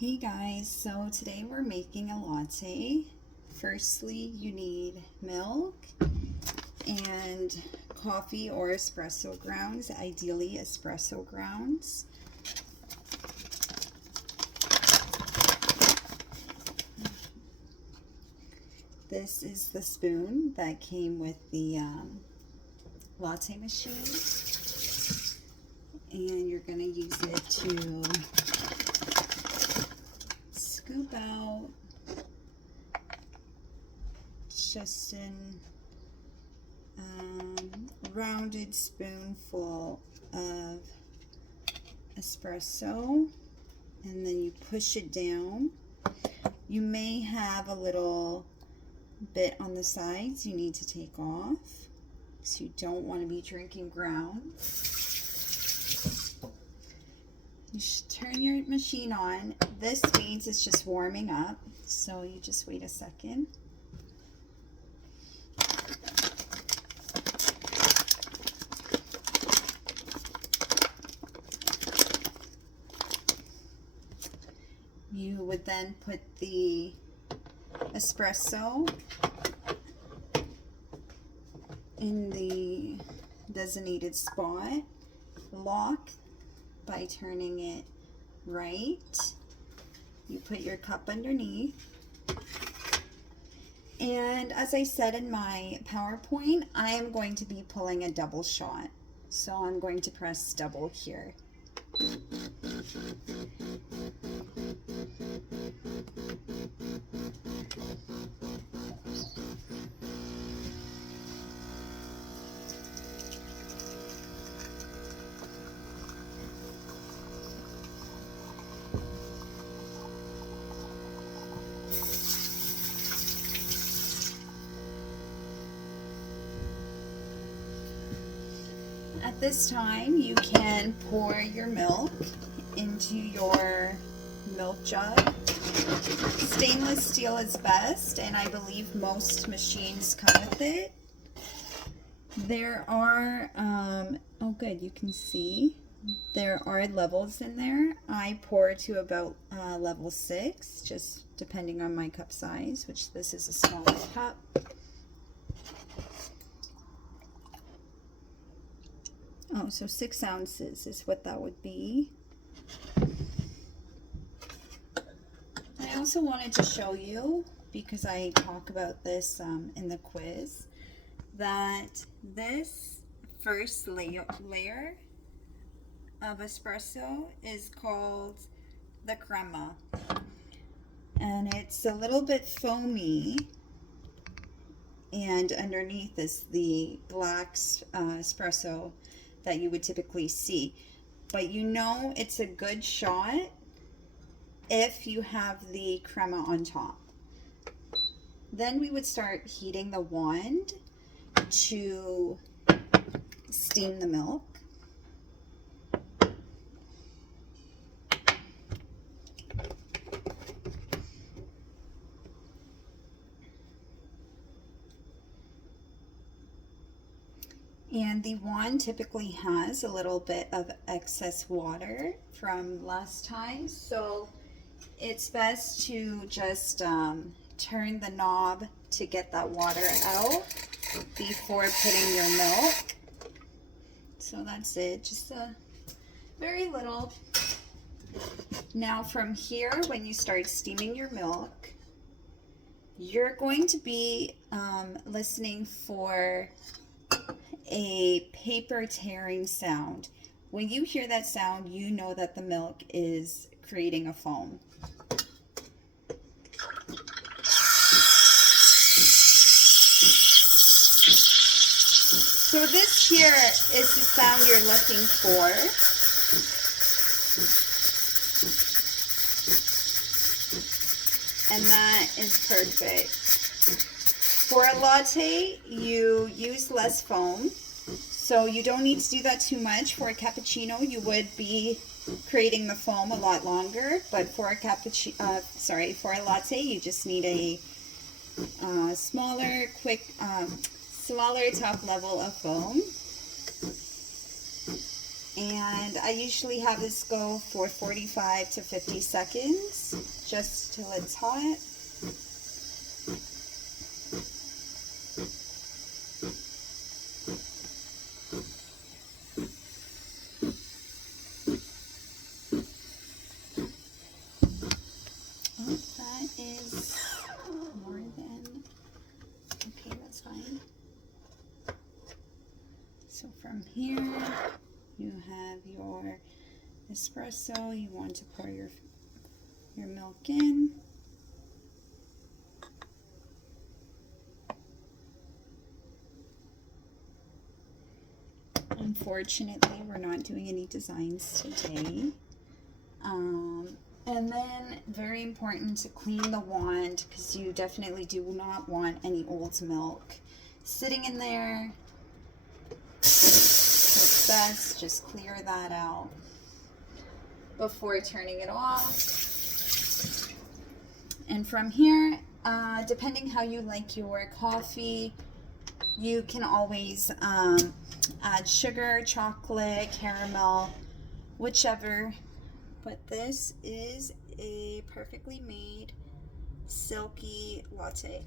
Hey guys, so today we're making a latte. Firstly, you need milk and coffee or espresso grounds, ideally espresso grounds. This is the spoon that came with the latte machine, and you're going to use it to scoop out just an rounded spoonful of espresso, and then you push it down. You may have a little bit on the sides you need to take off, so you don't want to be drinking grounds. You should turn your machine on. This means it's just warming up, so you just wait a second. You would then put the espresso in the designated spot, lock by turning it right. You put your cup underneath, and as I said in my PowerPoint, I am going to be pulling a double shot, so I'm going to press double here. At this time, you can pour your milk into your milk jug. Stainless steel is best, and I believe most machines come with it. There are, oh good, you can see there are levels in there. I pour to about level 6, just depending on my cup size, which this is a smaller cup. Oh, so 6 ounces is what that would be. I also wanted to show you, because I talk about this in the quiz, that this first layer of espresso is called the crema. And it's a little bit foamy, and underneath is the black espresso that you would typically see. But you know it's a good shot if you have the crema on top. Then we would start heating the wand to steam the milk. And the wand typically has a little bit of excess water from last time, so it's best to just turn the knob to get that water out before putting your milk. So that's it, just a very little. Now from here, when you start steaming your milk, you're going to be listening for a paper tearing sound. When you hear that sound, you know that the milk is creating a foam. So this here is the sound you're looking for. And that is perfect. For a latte, you use less foam, so you don't need to do that too much. For a cappuccino, you would be creating the foam a lot longer, but for a for a latte, you just need a smaller top level of foam. And I usually have this go for 45 to 50 seconds, just till it's hot. Oh, that is more than, okay, that's fine. So from here, you have your espresso. You want to pour your milk in. Unfortunately, we're not doing any designs today. And then, very important to clean the wand, because you definitely do not want any old milk sitting in there. So it's best just clear that out before turning it off. And from here, depending how you like your coffee, you can always add sugar, chocolate, caramel, whichever. But this is a perfectly made silky latte.